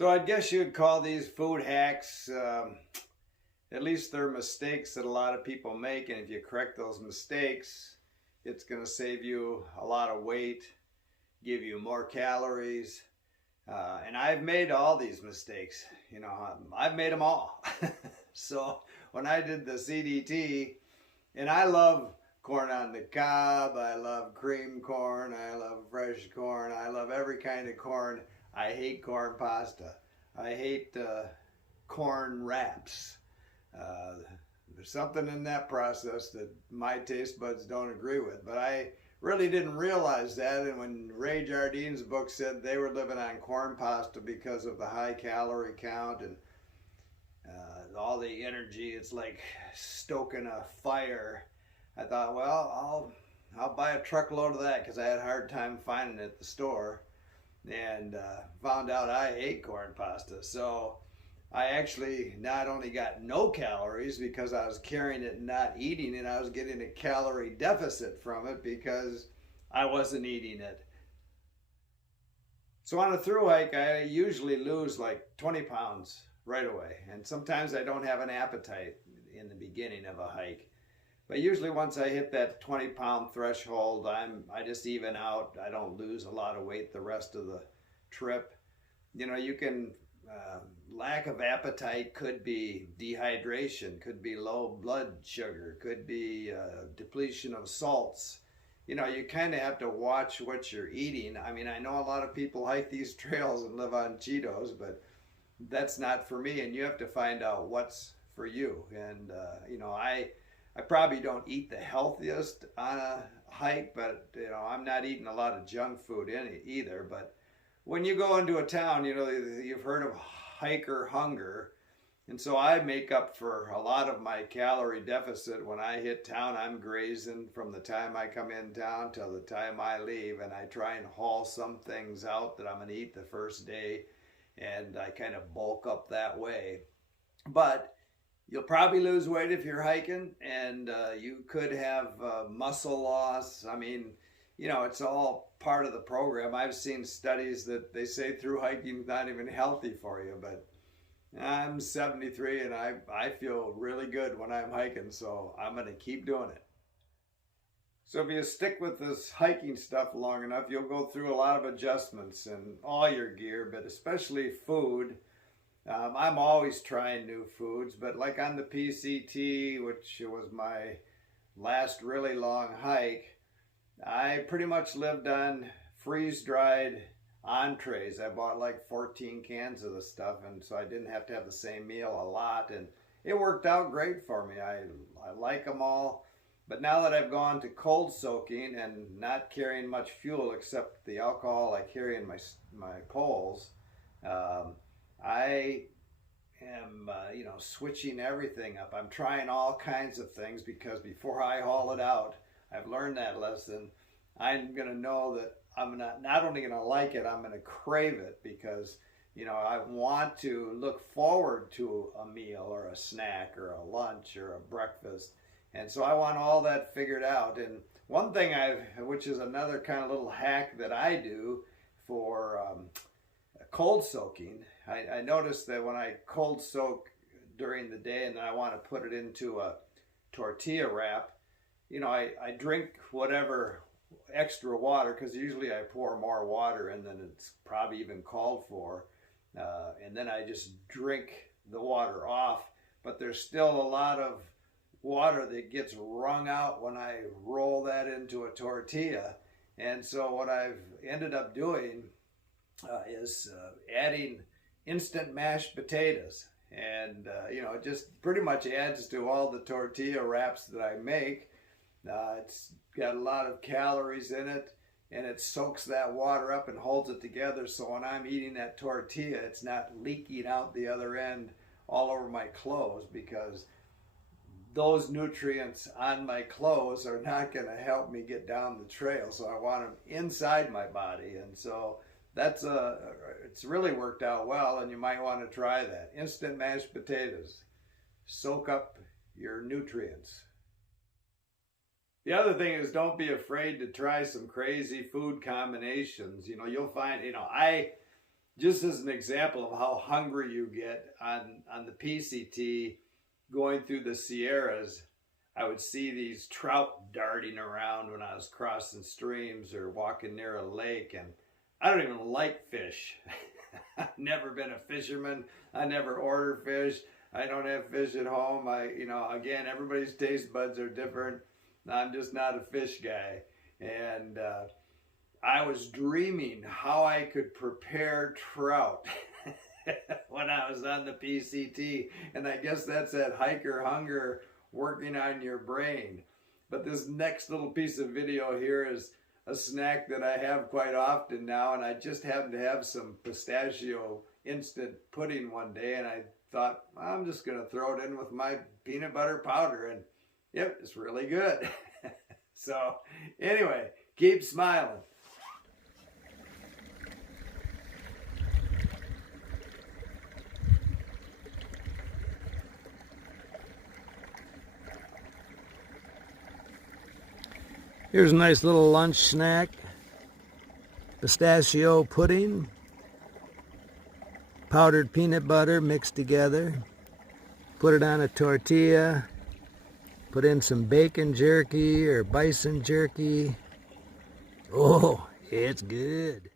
So I guess you'd call these food hacks, at least they're mistakes that a lot of people make. And if you correct those mistakes, it's going to save you a lot of weight, give you more calories. And I've made all these mistakes. I've made them all. So when I did the CDT, and I love corn on the cob, I love cream corn, I love fresh corn, I love every kind of corn. I hate corn pasta. I hate corn wraps. There's something in that process that my taste buds don't agree with. But I really didn't realize that. And when Ray Jardine's book said they were living on corn pasta because of the high calorie count and all the energy, it's like stoking a fire. I thought, well, I'll buy a truckload of that because I had a hard time finding it at the store. And found out I ate corn pasta. So I actually not only got no calories because I was carrying it and not eating it, I was getting a calorie deficit from it because I wasn't eating it. So on a thru hike, I usually lose like 20 pounds right away. And sometimes I don't have an appetite in the beginning of a hike. But usually once I hit that 20-pound threshold, I just even out. I don't lose a lot of weight the rest of the trip. You can, lack of appetite could be dehydration, could be low blood sugar, could be depletion of salts. You kind of have to watch what you're eating. I mean, I know a lot of people hike these trails and live on Cheetos, but that's not for me. And you have to find out what's for you. And, I probably don't eat the healthiest on a hike, but I'm not eating a lot of junk food either. But when you go into a town, you've heard of hiker hunger. And so I make up for a lot of my calorie deficit. When I hit town, I'm grazing from the time I come in town till the time I leave. And I try and haul some things out that I'm going to eat the first day. And I kind of bulk up that way. But you'll probably lose weight if you're hiking, and you could have muscle loss. I mean, it's all part of the program. I've seen studies that they say through hiking is not even healthy for you, but I'm 73 and I feel really good when I'm hiking, so I'm going to keep doing it. So if you stick with this hiking stuff long enough, you'll go through a lot of adjustments in all your gear, but especially food. I'm always trying new foods, but like on the PCT, which was my last really long hike, I pretty much lived on freeze-dried entrees. I bought like 14 cans of the stuff, and so I didn't have to have the same meal a lot, and it worked out great for me. I like them all, but now that I've gone to cold soaking and not carrying much fuel except the alcohol I carry in my poles, I am, switching everything up. I'm trying all kinds of things because before I haul it out, I've learned that lesson. I'm going to know that I'm not only going to like it, I'm going to crave it because, I want to look forward to a meal or a snack or a lunch or a breakfast. And so I want all that figured out. And one thing which is another kind of little hack that I do for cold soaking, I noticed that when I cold soak during the day and then I want to put it into a tortilla wrap, I drink whatever extra water, because usually I pour more water in than it's probably even called for, and then I just drink the water off, but there's still a lot of water that gets wrung out when I roll that into a tortilla. And so what I've ended up doing is adding instant mashed potatoes, and it just pretty much adds to all the tortilla wraps that I make. It's got a lot of calories in it, and it soaks that water up and holds it together, so when I'm eating that tortilla, it's not leaking out the other end all over my clothes, because those nutrients on my clothes are not going to help me get down the trail. So I want them inside my body, and so it's really worked out well, and you might want to try that. Instant mashed potatoes. Soak up your nutrients. The other thing is, don't be afraid to try some crazy food combinations. You'll find, just as an example of how hungry you get on the PCT going through the Sierras, I would see these trout darting around when I was crossing streams or walking near a lake, and I don't even like fish. I've never been a fisherman. I never order fish. I don't have fish at home. Again, everybody's taste buds are different. I'm just not a fish guy. And I was dreaming how I could prepare trout when I was on the PCT. And I guess that's that hiker hunger working on your brain. But this next little piece of video here is a snack that I have quite often now, and I just happened to have some pistachio instant pudding one day, and I thought, I'm just going to throw it in with my peanut butter powder, and yep, it's really good. So anyway, keep smiling. Here's a nice little lunch snack. Pistachio pudding, powdered peanut butter mixed together. Put it on a tortilla. Put in some bacon jerky or bison jerky. Oh, it's good.